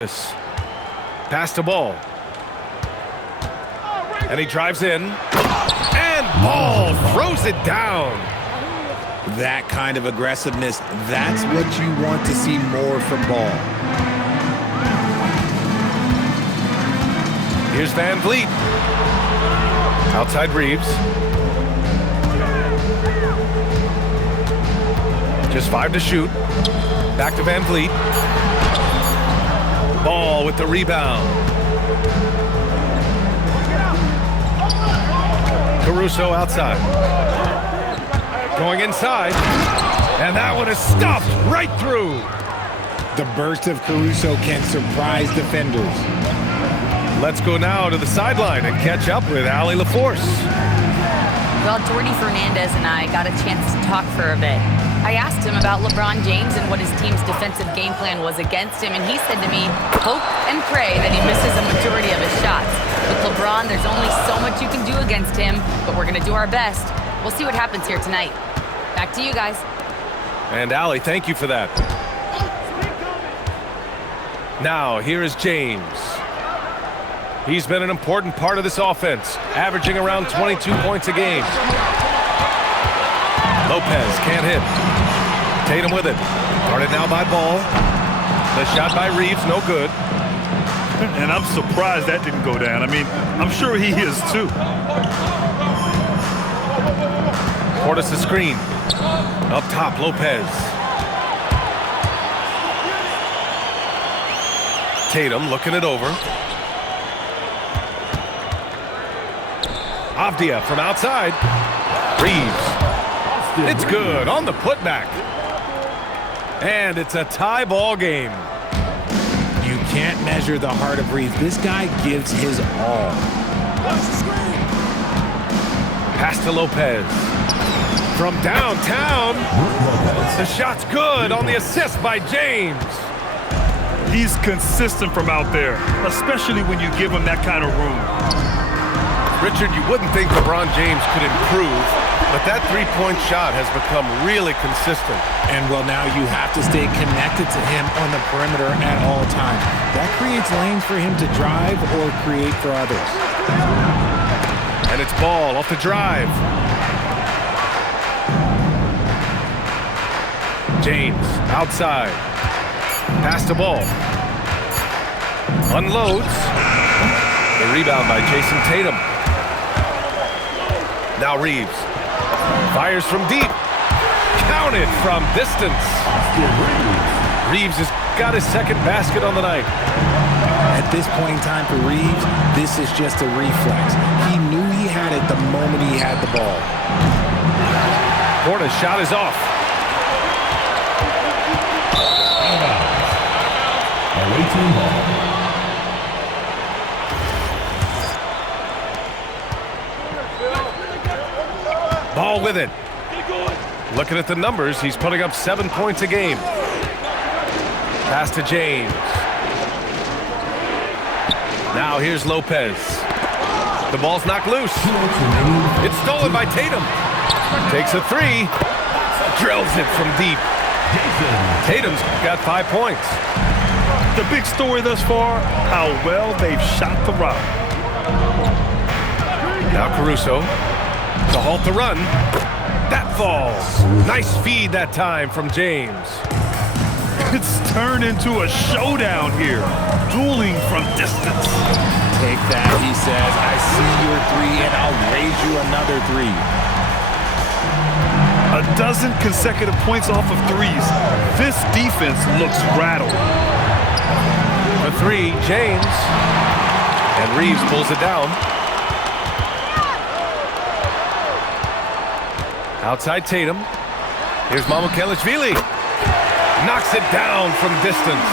Pass the ball. And he drives in. And Ball throws it down. That kind of aggressiveness, that's what you want to see more from Ball. Here's Van Vliet. Outside Reeves. Just 5 to shoot. Back to Van Vliet. Ball with the rebound. Caruso outside. Going inside. And that one is stuffed right through. The burst of Caruso can surprise defenders. Let's go now to the sideline and catch up with Allie LaForce. Well, Jordy Fernandez and I got a chance to talk for a bit. I asked him about LeBron James and what his team's defensive game plan was against him, and he said to me, hope and pray that he misses a majority of his shots. With LeBron, there's only so much you can do against him, but we're going to do our best. We'll see what happens here tonight. Back to you guys. And Allie, thank you for that. Now, here is James. He's been an important part of this offense, averaging around 22 points a game. Lopez can't hit. Tatum with it. Guarded now by Ball. The shot by Reeves, no good. And I'm surprised that didn't go down. I mean, I'm sure he is too. Portis the screen. Up top, Lopez. Tatum looking it over. Avdia from outside. Reeves. It's good on the putback. And it's a tie ball game. You can't measure the heart of Reeves. This guy gives his all. Pass to Lopez. From downtown. The shot's good on the assist by James. He's consistent from out there, especially when you give him that kind of room. Richard, you wouldn't think LeBron James could improve, but that three-point shot has become really consistent. And, well, now you have to stay connected to him on the perimeter at all times. That creates lanes for him to drive or create for others. And it's Ball off the drive. James outside. Pass the ball. Unloads. The rebound by Jason Tatum. Now Reeves. Fires from deep. Counted from distance. Reeves has got his second basket on the night. At this point in time for Reeves, this is just a reflex. He knew he had it the moment he had the ball. Portis' shot is off. Ball with it. Looking at the numbers, he's putting up 7 points a game. Pass to James. Now here's Lopez. The ball's knocked loose. It's stolen by Tatum. Takes a three. Drills it from deep. Tatum's got 5 points. The big story thus far, how well they've shot the rock. Now Caruso to halt the run. That falls. Nice feed that time from James. It's turned into a showdown here. Dueling from distance. Take that, he says. I see your three, and I'll raise you another three. A dozen consecutive points off of threes. This defense looks rattled. The three, James. And Reeves pulls it down. Outside Tatum. Here's Mamukelashvili. Knocks it down from distance.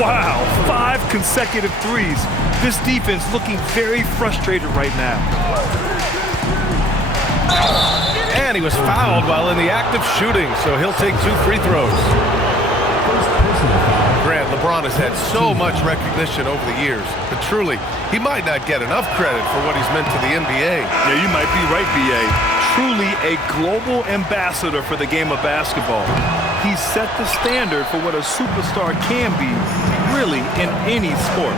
Wow, 5 consecutive threes. This defense looking very frustrated right now. And he was fouled while in the act of shooting, so he'll take 2 free throws. Grant, LeBron has had so much recognition over the years, but truly, he might not get enough credit for what he's meant to the NBA. Yeah, you might be right, B.A. Truly a global ambassador for the game of basketball. He set the standard for what a superstar can be. clearly in any sport.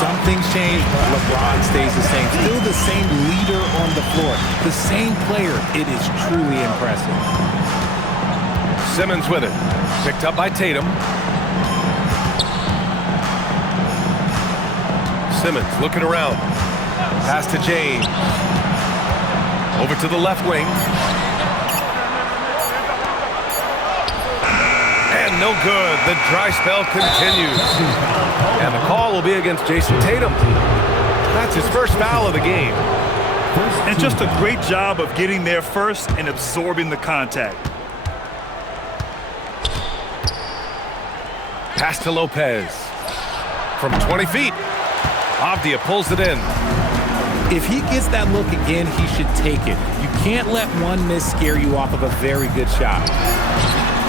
Some things change, but LeBron stays the same. Still the same leader on the floor. The same player. It is truly impressive. Simmons with it. Picked up by Tatum. Simmons looking around. Pass to James. Over to the left wing. And no good. The dry spell continues. And the call will be against Jason Tatum. That's his first foul of the game. And just a great job of getting there first and absorbing the contact. Pass to Lopez. From 20 feet. Avdia pulls it in. If he gets that look again, he should take it. You can't let one miss scare you off of a very good shot.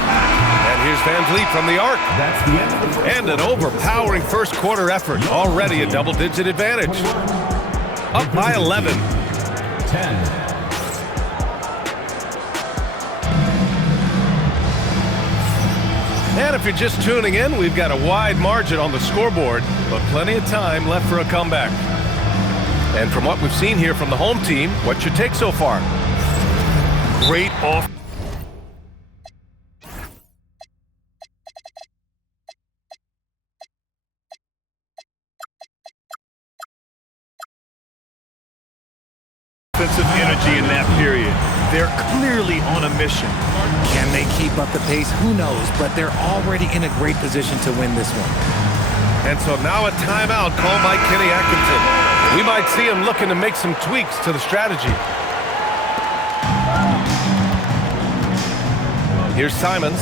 And here's Van Vliet from the arc. That's the end of the first And an overpowering first quarter effort. Already a double-digit advantage. Up by 11. 10. And if you're just tuning in, we've got a wide margin on the scoreboard, but plenty of time left for a comeback. And from what we've seen here from the home team, what's your take so far? Great off. Offensive energy in that period. They're clearly on a mission. Can they keep up the pace? Who knows, but they're already in a great position to win this one. And so now a timeout called by Kenny Atkinson. We might see him looking to make some tweaks to the strategy. Here's Simons.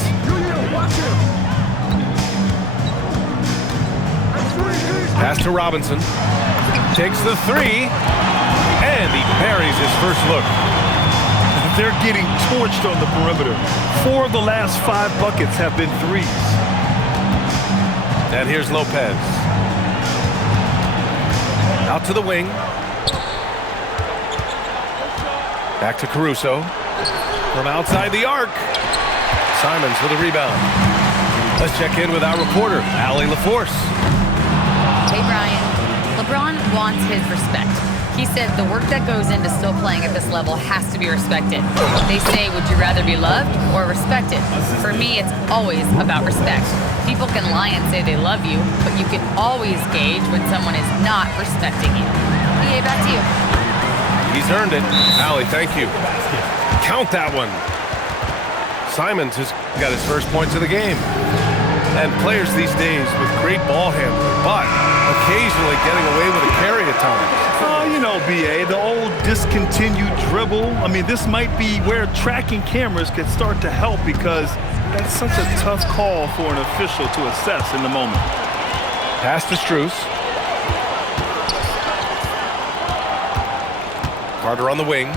Pass to Robinson. Takes the three. And he buries his first look. They're getting torched on the perimeter. 4 of the last 5 buckets have been threes. And here's Lopez. Out to the wing. Back to Caruso. From outside the arc. Simons with a rebound. Let's check in with our reporter, Allie LaForce. Hey, Brian. LeBron wants his respect. He said the work that goes into still playing at this level has to be respected. They say, would you rather be loved or respected? For me, it's always about respect. People can lie and say they love you, but you can always gauge when someone is not respecting you. EA, back to you. He's earned it. Allie, thank you. Count that one. Simons has got his first points of the game. And players these days with great ball handling, but occasionally getting away with a carry at times. Oh, you know, BA, the old discontinued dribble. I mean, this might be where tracking cameras could start to help because that's such a tough call for an official to assess in the moment. Pass to Strus. Carter on the wing.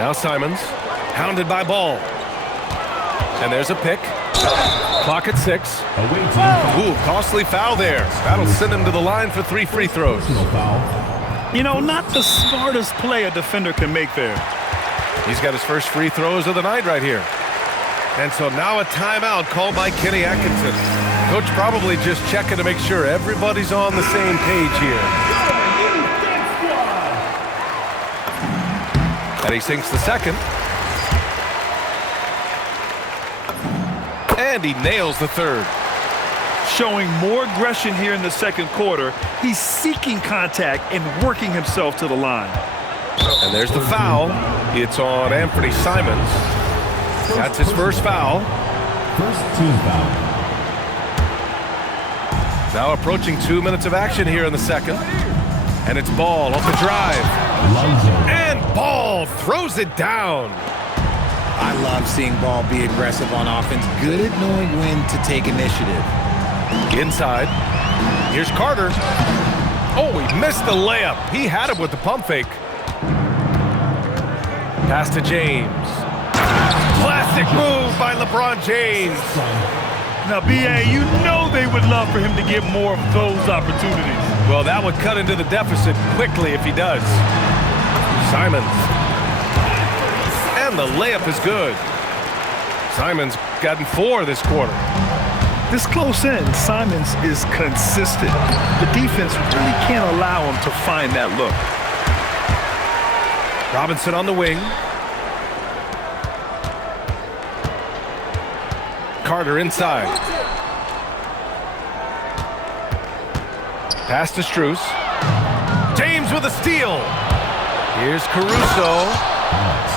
Now Simons, hounded by Ball. And there's a pick. Clock at 6. Ooh, costly foul there. That'll send him to the line for 3 free throws. You know, not the smartest play a defender can make there. He's got his first free throws of the night right here. And so now a timeout called by Kenny Atkinson. Coach probably just checking to make sure everybody's on the same page here. And he sinks the second. And he nails the third. Showing more aggression here in the second quarter. He's seeking contact and working himself to the line. And there's the foul. It's on Anthony Simons. That's his first foul. First team foul. Now approaching 2 minutes of action here in the second. And it's Ball off the drive. And Ball throws it down. I love seeing Ball be aggressive on offense. Good at knowing when to take initiative. Inside. Here's Carter. Oh, he missed the layup. He had it with the pump fake. Pass to James. Classic move by LeBron James. Now, BA, you know they would love for him to get more of those opportunities. Well, that would cut into the deficit quickly if he does. Simons. And the layup is good. Simons gotten 4 this quarter. This close in, Simons is consistent. The defense really can't allow him to find that look. Robinson on the wing. Carter inside. Pass to Strus. James with a steal. Here's Caruso.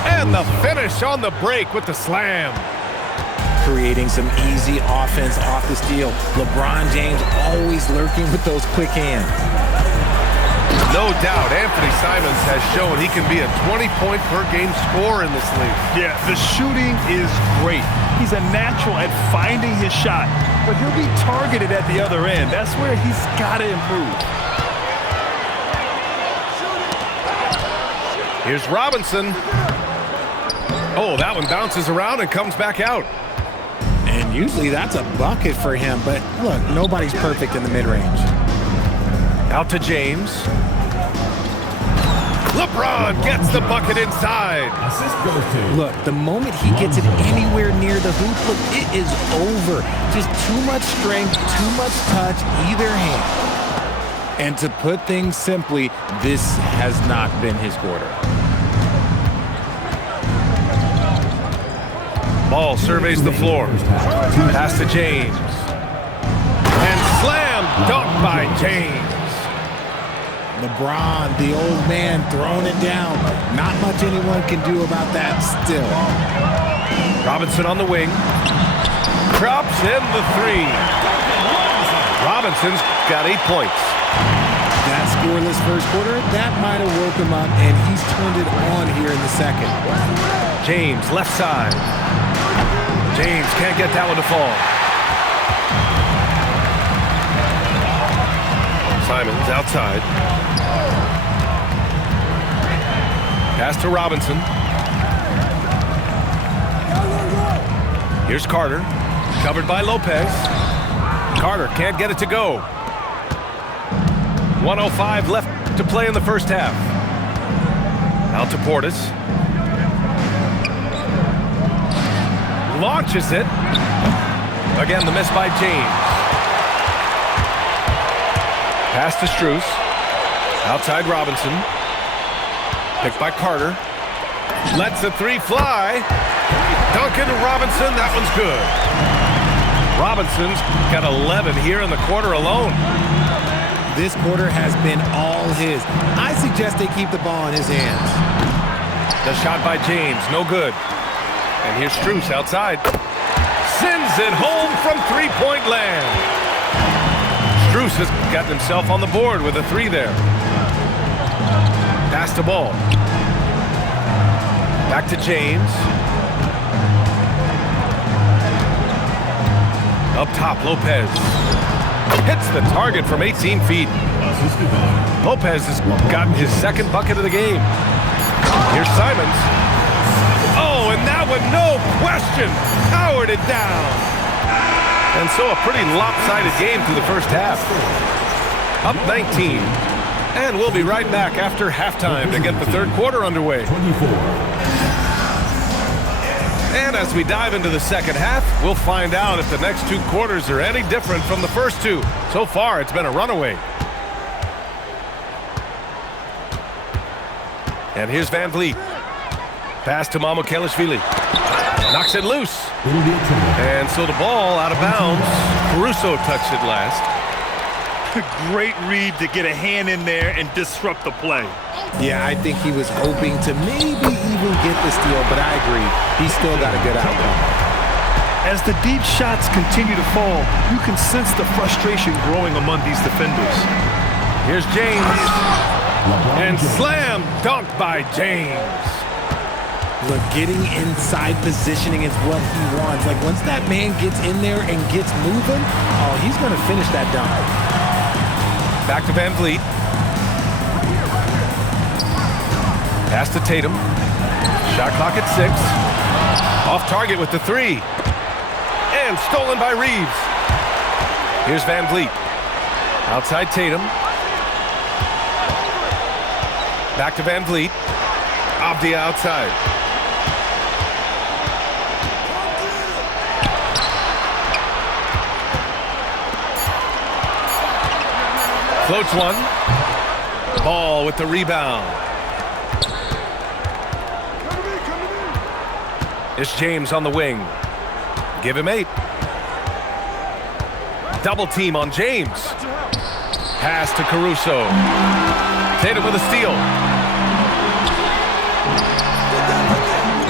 And the finish on the break with the slam. Creating some easy offense off the steal. LeBron James always lurking with those quick hands. No doubt, Anthony Simons has shown he can be a 20-point per game scorer in this league. Yeah, the shooting is great. He's a natural at finding his shot, but he'll be targeted at the other end. That's where he's got to improve. Here's Robinson. Oh, that one bounces around and comes back out. And usually that's a bucket for him, but look, nobody's perfect in the mid-range. Out to James. LeBron gets the bucket inside. Assist goes to. Look, the moment he gets it anywhere near the hoop, look, it is over. Just too much strength, too much touch, either hand. And to put things simply, this has not been his quarter. Ball surveys the floor. Pass to James. And slam dunk by James. LeBron, the old man, throwing it down. Not much anyone can do about that still. Robinson on the wing. Drops in the three. Robinson's got 8 points. That scoreless first quarter, that might have woke him up, and he's turned it on here in the second. James, left side. James can't get that one to fall. Simons outside. Pass to Robinson. Here's Carter. Covered by Lopez. Carter can't get it to go. 1:05 left to play in the first half. Out to Portis. Launches it. Again, the miss by James. Pass to Strus. Outside Robinson. Picked by Carter. Lets the three fly. Duncan to Robinson. That one's good. Robinson's got 11 here in the quarter alone. This quarter has been all his. I suggest they keep the ball in his hands. The shot by James. No good. And here's Strus outside. Sends it home from three-point land. Strus has got himself on the board with a three there. Pass the ball. Back to James. Up top, Lopez. Hits the target from 18 feet. Lopez has gotten his second bucket of the game. Here's Simons. Oh, and that one, no question, powered it down. And so a pretty lopsided game through the first half. Up 19. And we'll be right back after halftime to get the third quarter underway. 24. And as we dive into the second half, we'll find out if the next two quarters are any different from the first two. So far, it's been a runaway. And here's Van Vliet. Pass to Mamukelashvili. Knocks it loose. And so the ball out of bounds. Caruso touched it last. Great read to get a hand in there and disrupt the play. Yeah, I think he was hoping to maybe even get the steal, but I agree. He's still got a good outcome. As the deep shots continue to fall, you can sense the frustration growing among these defenders. Here's James. And slam dunk by James. Look, getting inside positioning is what he wants. Like, once that man gets in there and gets moving, oh, he's going to finish that dunk. Back to Van Vliet. Pass to Tatum. Shot clock at 6. Off target with the three. And stolen by Reeves. Here's Van Vliet. Outside Tatum. Back to Van Vliet. Abdi outside. Floats one. Ball with the rebound. It's James on the wing. Give him 8. Double team on James. Pass to Caruso. Tatum with a steal.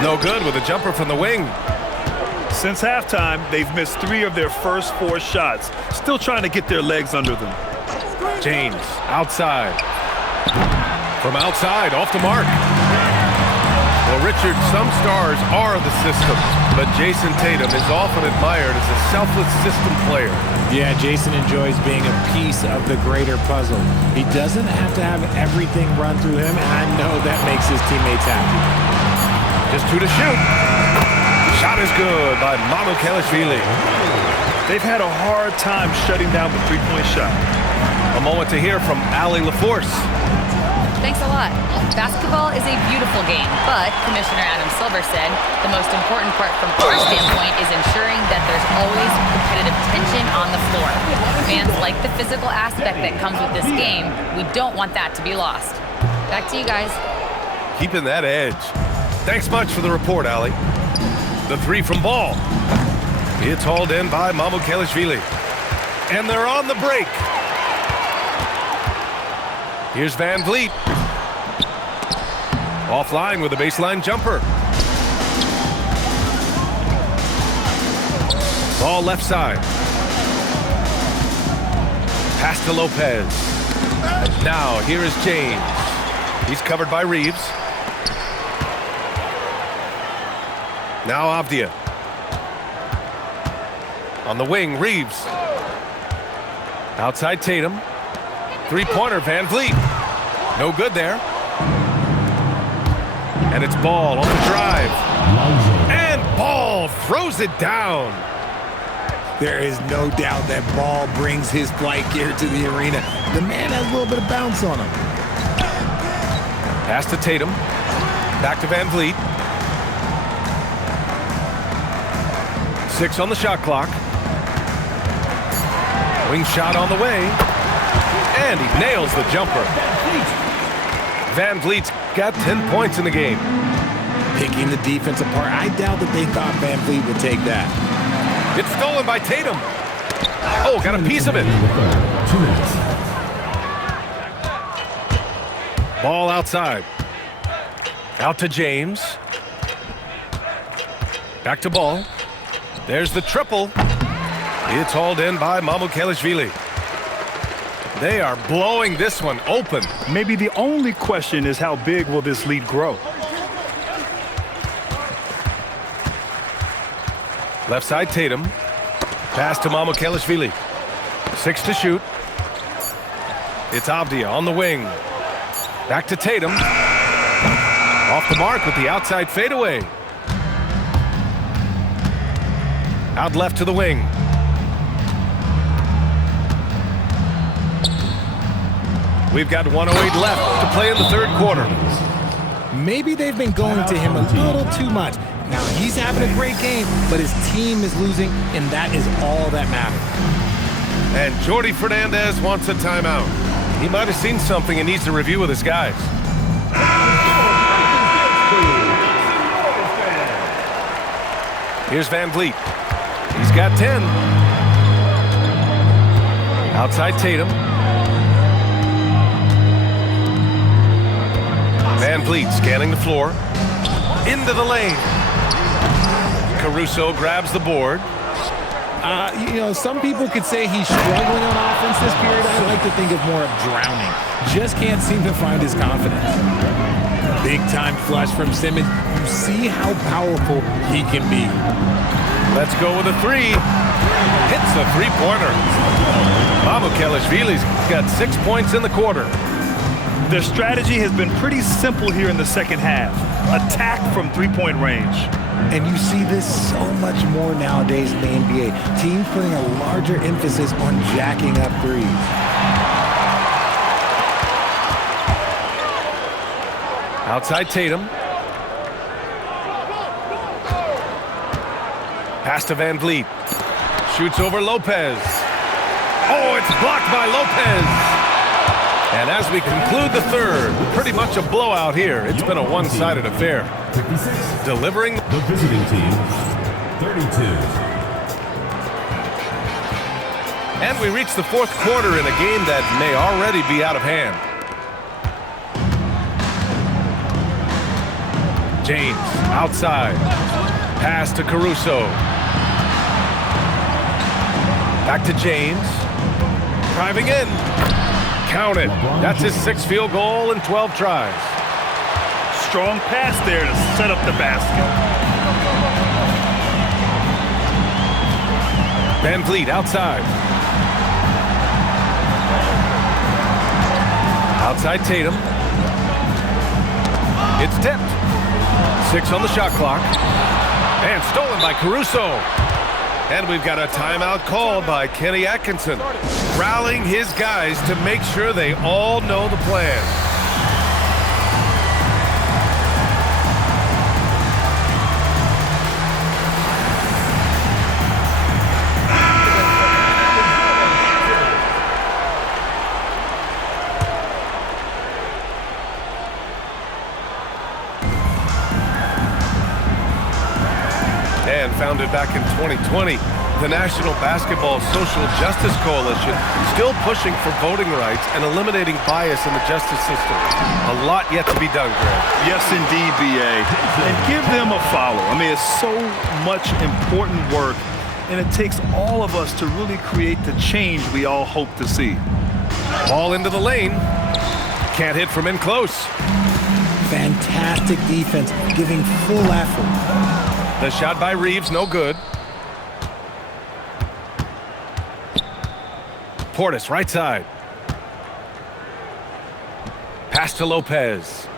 No good with a jumper from the wing. Since halftime, they've missed 3 of their first 4 shots. Still trying to get their legs under them. James outside. From outside, off the mark. Well, Richard, some stars are the system, but Jason Tatum is often admired as a selfless system player. Yeah, Jason enjoys being a piece of the greater puzzle. He doesn't have to have everything run through him, and I know that makes his teammates happy. Just 2 to shoot. Shot is good by Myleague. They've had a hard time shutting down the three-point shot. A moment to hear from Allie LaForce. Thanks a lot. Basketball is a beautiful game, but Commissioner Adam Silver said the most important part from our standpoint is ensuring that there's always competitive tension on the floor. Fans like the physical aspect that comes with this game. We don't want that to be lost. Back to you guys. Keeping that edge. Thanks much for the report, Allie. The 3 from Ball. It's hauled in by Myleague. And they're on the break. Here's Van Vliet. Offline with a baseline jumper. Ball left side. Pass to Lopez. Now here is James. He's covered by Reeves. Now Avdia. On the wing, Reeves. Outside Tatum. 3-pointer, Van Vliet. No good there. And it's Ball on the drive. And Ball throws it down. There is no doubt that Ball brings his flight gear to the arena. The man has a little bit of bounce on him. Pass to Tatum. Back to Van Vliet. 6 on the shot clock. Wing shot on the way. And he nails the jumper. Van Vliet's got 10 points in the game. Picking the defense apart. I doubt that they thought Van Vliet would take that. It's stolen by Tatum. Oh, got a piece of it. 2 minutes. Ball outside. Out to James. Back to Ball. There's the triple. It's hauled in by Myleague. They are blowing this one open. Maybe the only question is how big will this lead grow? Left side Tatum. Pass to Myleague. 6 to shoot. It's Avdia on the wing. Back to Tatum. Off the mark with the outside fadeaway. Out left to the wing. We've got 1:08 left to play in the 3rd quarter. Maybe they've been going to him a little too much. Now, he's having a great game, but his team is losing, and that is all that matters. And Jordi Fernandez wants a timeout. He might have seen something and needs to review with his guys. Here's Van Vliet. He's got 10. Outside Tatum. Van Vliet scanning the floor. Into the lane. Caruso grabs the board. Some people could say he's struggling on offense this period. I like to think of more of drowning. Just can't seem to find his confidence. Big time flush from Simmons. You see how powerful he can be. Let's go with a 3. Hits the 3-pointer. Myleague's got 6 points in the quarter. Their strategy has been pretty simple here in the second half. Attack from 3-point range. And you see this so much more nowadays in the NBA. Teams putting a larger emphasis on jacking up threes. Outside Tatum. Pass to Van Vliet. Shoots over Lopez. Oh, it's blocked by Lopez. And as we conclude the third, pretty much a blowout here. It's been a one-sided affair. 56. Delivering The visiting team, 32. And we reach the fourth quarter in a game that may already be out of hand. James, outside. Pass to Caruso. Back to James. Driving in. Count it. That's his 6th field goal in 12 tries. Strong pass there to set up the basket. Van Vliet outside. Outside Tatum. It's tipped. 6 on the shot clock. And stolen by Caruso. And we've got a timeout called by Kenny Atkinson, rallying his guys to make sure they all know the plan. And founded back in 2020, the National Basketball Social Justice Coalition still pushing for voting rights and eliminating bias in the justice system. A lot yet to be done, Greg. Yes, indeed, B.A. And give them a follow. I mean, it's so much important work, and it takes all of us to really create the change we all hope to see. Ball into the lane. Can't hit from in close. Fantastic defense, giving full effort. The shot by Reeves, no good. Portis, right side. Pass to Lopez.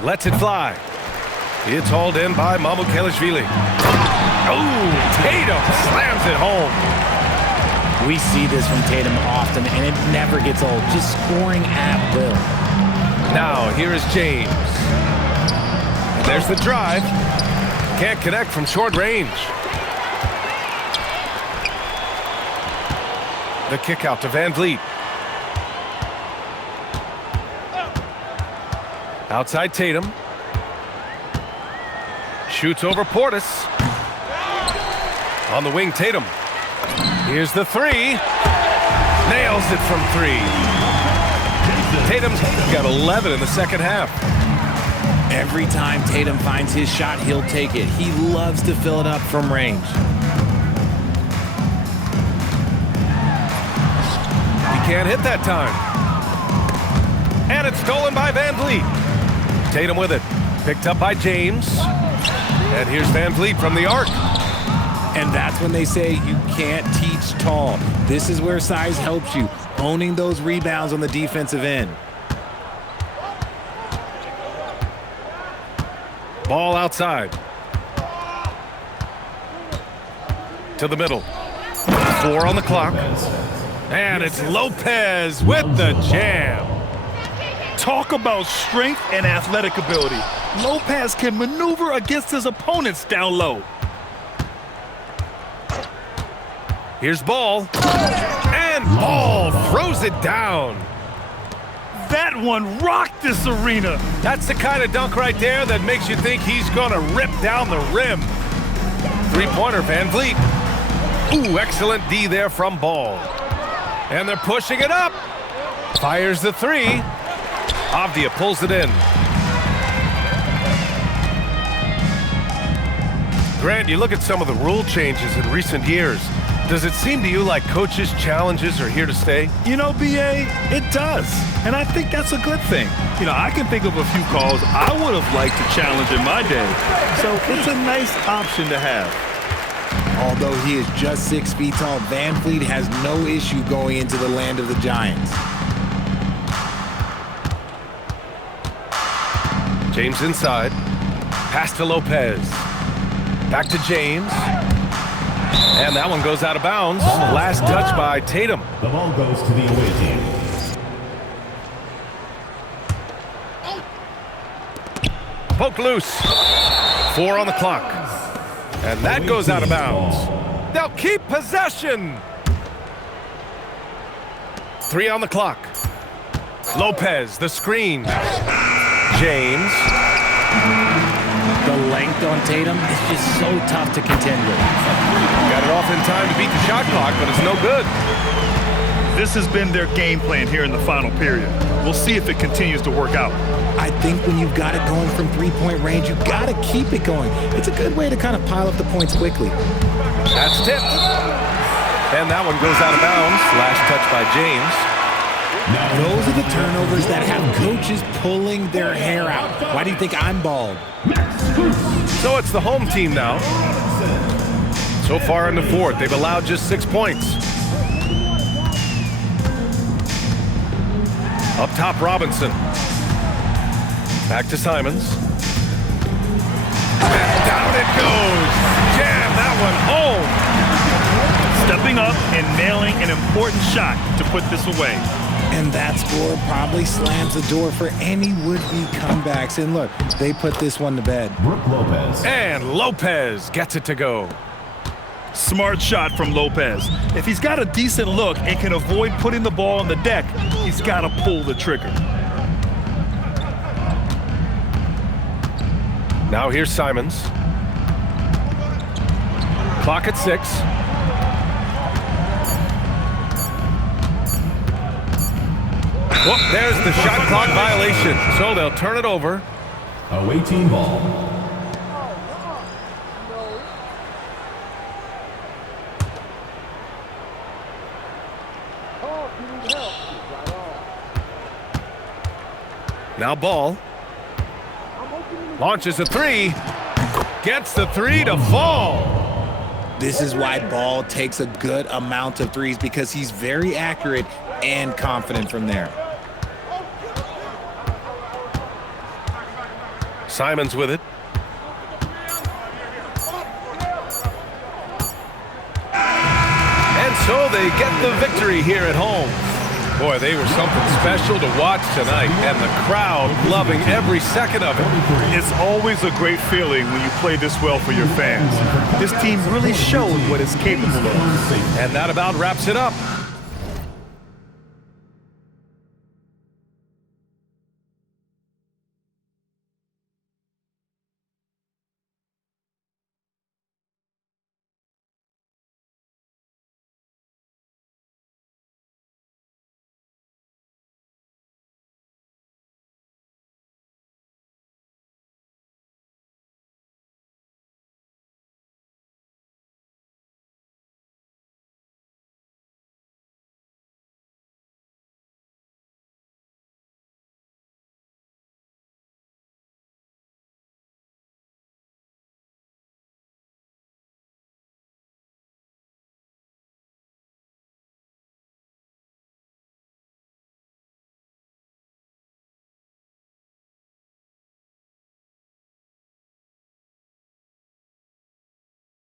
Lets it fly. It's hauled in by Myleague. Oh, Tatum slams it home. We see this from Tatum often, and it never gets old. Just scoring at will. Now, here is James. There's the drive. Can't connect from short range. The kick out to Van Vliet. Outside Tatum. Shoots over Portis. On the wing, Tatum. Here's the three. Nails it from 3. Tatum's got 11 in the second half. Every time Tatum finds his shot, he'll take it. He loves to fill it up from range. He can't hit that time. And it's stolen by Van Vliet. Tatum with it. Picked up by James. And here's Van Vliet from the arc. And that's when they say you can't teach tall. This is where size helps you, owning those rebounds on the defensive end. Ball outside. To the middle. 4 on the clock. And it's Lopez with the jam. Talk about strength and athletic ability. Lopez can maneuver against his opponents down low. Here's Ball. And Ball throws it down. That one rocked this arena. That's the kind of dunk right there that makes you think he's going to rip down the rim. 3-pointer, Van Vliet. Ooh, excellent D there from Ball. And they're pushing it up. Fires the 3. Avdia pulls it in. Grant, you look at some of the rule changes in recent years. Does it seem to you like coaches' challenges are here to stay? You know, B.A., it does. And I think that's a good thing. You know, I can think of a few calls I would have liked to challenge in my day. So it's a nice option to have. Although he is just 6 feet tall, Van Vliet has no issue going into the land of the Giants. James inside. Pass to Lopez. Back to James. And that one goes out of bounds. Last touch by Tatum. The ball goes to the away team. Poked loose. 4 on the clock. And that goes out of bounds. They'll keep possession. 3 on the clock. Lopez, the screen. James. The length on Tatum is just so tough to contend with. Got it off in time to beat the shot clock, but it's no good. This has been their game plan here in the final period. We'll see if it continues to work out. I think when you've got it going from three-point range, you've got to keep it going. It's a good way to kind of pile up the points quickly. That's tipped. And that one goes out of bounds. Last touch by James. Those are the turnovers that have coaches pulling their hair out. Why do you think I'm bald? So it's the home team now. So far in the fourth, they've allowed just 6 points. Up top, Robinson. Back to Simons. And down it goes. Jam that one home. Stepping up and nailing an important shot to put this away. And that score probably slams the door for any would-be comebacks. And look, they put this one to bed. Brooke Lopez. And Lopez gets it to go. Smart shot from Lopez. If he's got a decent look and can avoid putting the ball on the deck, he's got to pull the trigger. Now here's Simons. Clock at 6. Whoop, there's the shot clock violation. So they'll turn it over. Away team ball. Now Ball. Launches a three. Gets the three to fall. This is why Ball takes a good amount of threes, because he's very accurate and confident from there. Simons with it. And so they get the victory here at home. Boy, they were something special to watch tonight, and the crowd loving every second of it. It's always a great feeling when you play this well for your fans. This team really showed what it's capable of. And that about wraps it up.